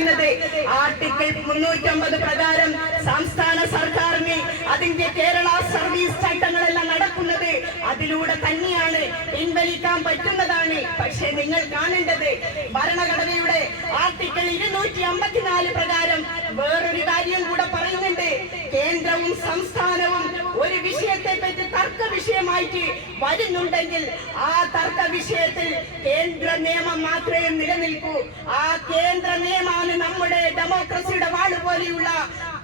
പറയുന്നത് ആർട്ടിക്കിൾ മുന്നൂറ്റമ്പത് പ്രകാരം സംസ്ഥാന സർക്കാരിന് അതിന്റെ കേരള സർവീസ് ചട്ടങ്ങളെല്ലാം നടക്കുന്നത് അതിലൂടെ തന്നെയാണ് പിൻവലിക്കാൻ പറ്റുന്നതാണ്. പക്ഷെ നിങ്ങൾ കാണേണ്ടത് ഭരണഘടനയുടെ ആർട്ടിക്കിൾ ഇരുന്നൂറ്റി അമ്പത്തിനാല് പ്രകാരം വേറൊരു കാര്യം കൂടെ പറയുന്നുണ്ട്. കേന്ദ്രവും സംസ്ഥാനവും ഒരു വിഷയത്തെ പറ്റി തർക്ക വിഷയമായിട്ട് വരുന്നുണ്ടെങ്കിൽ ആ തർക്ക വിഷയത്തിൽ കേന്ദ്ര നിയമം മാത്രമേ നിലനിൽക്കൂ. ആ കേന്ദ്ര ഡെമോക്രസിയുടെ വാൾ പോലെയുള്ള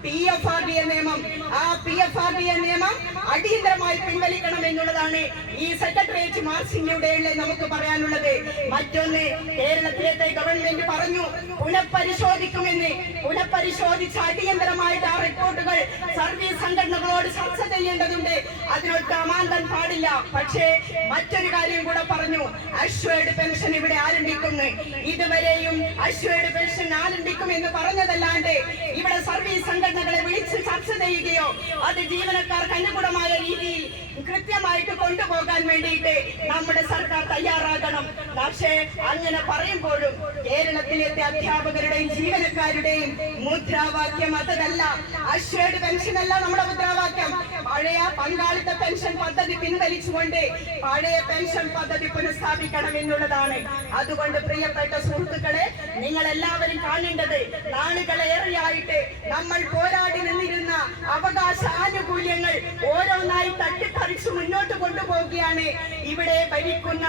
P F R D A നിയമം. ആ P F R D A നിയമം അടിയന്തരമായി പിൻവലിക്കണം എന്നുള്ളതാണ് ഈ സെക്രട്ടേറിയറ്റ് മാർച്ചിലൂടെയുള്ള നമുക്ക് പറയാനുള്ളത്? മറ്റൊന്ന് കേരളത്തിലത്തെ ഗവൺമെന്റ് പറഞ്ഞു പുനഃപരിശോധിക്കുമെന്ന് പുനഃപരിശോധിച്ച് അടിയന്തരമായിട്ട് ആ റിപ്പോർട്ടുകൾ സർവീസ് സംഘടനകളോട് ചർച്ച ചെയ്യേണ്ടതുണ്ട്. അതിനൊട്ട് അമാന്തൻ പാടില്ല. പക്ഷേ മറ്റൊരു കാര്യം കൂടെ പറഞ്ഞു. അശ്വേഡ് പെൻഷൻ ഇവിടെ ആരംഭിക്കുന്നു. ഇതുവരെയും അശ്വേഡ് പെൻഷൻ ആരംഭിക്കും എന്ന് പറഞ്ഞതല്ലാണ്ട് ഇവിടെ സർവീസ് സംഘടനകളെ വിളിച്ച് ചർച്ച ചെയ്യുകയോ അത് ജീവനക്കാർക്ക് അനുകൂലമായ രീതിയിൽ കൃത്യമായിട്ട് കൊണ്ടുപോകാൻ വേണ്ടിയിട്ട് നമ്മുടെ സർക്കാർ തയ്യാറാകണം. പക്ഷേ അങ്ങനെ പറയുമ്പോഴും കേരളത്തിലത്തെ അധ്യാപകരുടെയും ജീവനക്കാരുടെയും മുദ്രാവാക്യം അതല്ല. അശ്വേഡ് പെൻഷൻ അല്ല നമ്മുടെ മുദ്രാവാക്യം. പഴയ പങ്കാളിത്ത പെൻഷൻ പദ്ധതി പിൻവലിച്ചുകൊണ്ട് പഴയ പെൻഷൻ പദ്ധതി പുനഃസ്ഥാപിക്കണം എന്നുള്ളതാണ്. അതുകൊണ്ട് പ്രിയപ്പെട്ട സുഹൃത്തുക്കളെ നിങ്ങൾ എല്ലാവരും കാണേണ്ടത് നാളുകളേറെയായിട്ട് നമ്മൾ പോരാടി നിന്നിരുന്ന അവകാശ ആനുകൂല്യങ്ങൾ ഓരോന്നായി തട്ടിപ്പറിച്ച് മുന്നോട്ട് കൊണ്ടുപോവുകയാണ്. ഇവിടെ ഭരിക്കുന്ന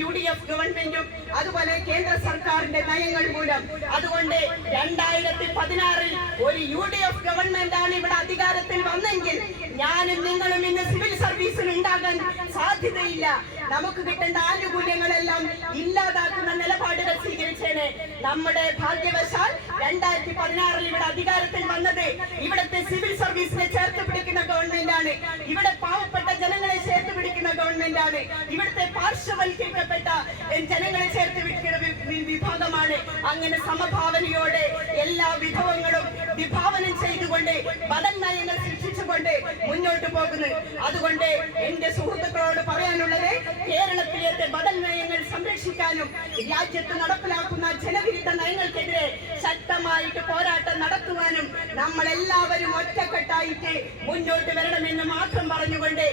യു ഡി എഫ് ഗവൺമെന്റും അതുപോലെ കേന്ദ്ര സർക്കാരിന്റെ നയങ്ങൾ മൂലം. അതുകൊണ്ട് രണ്ടായിരത്തി പതിനാറിൽ ഒരു യു ഡി എഫ് ഗവൺമെന്റ് ആണ് ഇവിടെ അധികാരത്തിൽ വന്നെങ്കിൽ ഞാനും നിങ്ങളും ഇന്ന് സിവിൽ സർവീസിൽ ഉണ്ടാകാൻ സാധ്യതയില്ല. നമുക്ക് കിട്ടേണ്ട ആനുകൂല്യങ്ങളെല്ലാം ഇല്ലാതാക്കുന്ന നിലപാടുകൾ സ്വീകരിച്ചേനെ. നമ്മുടെ ഭാഗ്യവശാൽ രണ്ടായിരത്തി പതിനാറിൽ ഇവിടെ അധികാരത്തിൽ വന്നത് ഇവിടുത്തെ സിവിൽ സർവീസിനെ ചേർത്ത് പിടിക്കുന്ന ഗവൺമെന്റ് ആണ് ഇവിടെ ഗവൺമെന്റ് ആണ്. ഇവിടുത്തെ പാർശ്വവൽക്കരിക്കപ്പെട്ട ജനങ്ങളെ ചേർത്ത് വിഭാഗമാണ്. അങ്ങനെ സമഭാവനയോടെ എല്ലാ വിഭവങ്ങളും വിഭാവനം ചെയ്തുകൊണ്ട് ബദൽ നയങ്ങൾ സൃഷ്ടിച്ചുകൊണ്ട് മുന്നോട്ട് പോകുന്നു. അതുകൊണ്ട് എന്റെ സുഹൃത്തുക്കളോട് പറയാനുള്ളത് കേരളത്തിലെ ബദൽ നയങ്ങൾ സംരക്ഷിക്കാനും രാജ്യത്ത് നടപ്പിലാക്കുന്ന ജനവിരുദ്ധ നയങ്ങൾക്കെതിരെ ശക്തമായിട്ട് പോരാട്ടം നടത്തുവാനും നമ്മൾ എല്ലാവരും ഒറ്റക്കെട്ടായിട്ട് മുന്നോട്ട് വരണമെന്ന് മാത്രം പറഞ്ഞുകൊണ്ട്